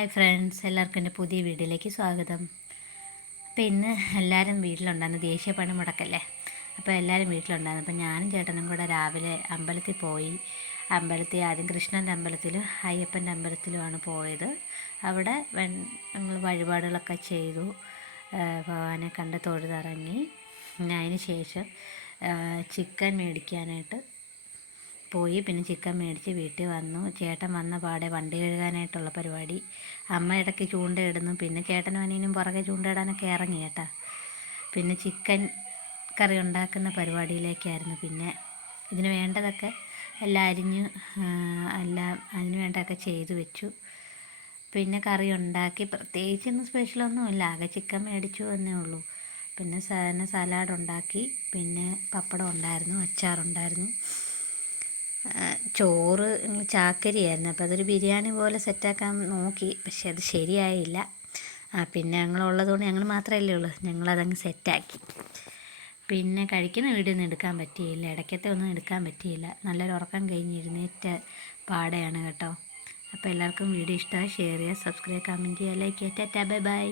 Hi friends, എല്ലാവർക്കും എൻ്റെ പുതിയ വീഡിയോയിലേക്ക് സ്വാഗതം. അപ്പോൾ ഇന്ന് എല്ലാവരും വീട്ടിലുണ്ടായിരുന്നു, ദേശീയ പണിമുടക്കല്ലേ. അപ്പോൾ എല്ലാവരും വീട്ടിലുണ്ടായിരുന്നു. അപ്പോൾ ഞാനും ചേട്ടനും കൂടെ രാവിലെ അമ്പലത്തിൽ പോയി. അമ്പലത്തിൽ ആദ്യം കൃഷ്ണൻ്റെ അമ്പലത്തിലും അയ്യപ്പൻ്റെ അമ്പലത്തിലുമാണ് പോയത്. അവിടെ ഞങ്ങൾ വഴിപാടുകളൊക്കെ ചെയ്തു, ഭഗവാനെ കണ്ട് തൊഴുതിറങ്ങി. അതിന് ശേഷം ചിക്കൻ മേടിക്കാനായിട്ട് പോയി. പിന്നെ ചിക്കൻ മേടിച്ച് വീട്ടിൽ വന്നു. ചേട്ടൻ വന്ന പാടെ വണ്ടി കഴുകാനായിട്ടുള്ള പരിപാടി. അമ്മ ഇടയ്ക്ക് ചൂണ്ടയിടുന്നു, പിന്നെ ചേട്ടനും അനിയനും പുറകെ ചൂണ്ടയിടാനൊക്കെ ഇറങ്ങി കേട്ടോ. പിന്നെ ചിക്കൻ കറി ഉണ്ടാക്കുന്ന പരിപാടിയിലേക്കായിരുന്നു. പിന്നെ ഇതിന് വേണ്ടതൊക്കെ എല്ലാം അരിഞ്ഞ് എല്ലാം അതിന് വേണ്ടതൊക്കെ ചെയ്തു വെച്ചു. പിന്നെ കറി ഉണ്ടാക്കി. പ്രത്യേകിച്ചൊന്നും സ്പെഷ്യലൊന്നുമില്ല, ആകെ ചിക്കൻ മേടിച്ചു എന്നേ ഉള്ളൂ. പിന്നെ സലാഡ് ഉണ്ടാക്കി, പിന്നെ പപ്പടം ഉണ്ടായിരുന്നു, അച്ചാറുണ്ടായിരുന്നു, ചോറ് ചാക്കരിയായിരുന്നു. അപ്പോൾ അതൊരു ബിരിയാണി പോലെ സെറ്റാക്കാൻ നോക്കി, പക്ഷെ അത് ശരിയായില്ല. പിന്നെ ഞങ്ങളുള്ളതുകൊണ്ട് ഞങ്ങൾ മാത്രമല്ലേ ഉള്ളൂ, ഞങ്ങളതങ്ങ് സെറ്റാക്കി. പിന്നെ കഴിക്കുന്ന വീഡിയോ ഒന്നും എടുക്കാൻ പറ്റിയില്ല, ഇടയ്ക്കത്തെ ഒന്നും എടുക്കാൻ പറ്റിയില്ല. നല്ലൊരു ഉറക്കം കഴിഞ്ഞിരുന്നേറ്റ പാടെയാണ് കേട്ടോ. അപ്പോൾ എല്ലാവർക്കും വീഡിയോ ഇഷ്ടമായി ഷെയർ ചെയ്യുക, സബ്സ്ക്രൈബ്, കമൻറ്റ് ചെയ്യുക, ലൈക്ക് ചെയ്യുക. Tata, bye bye.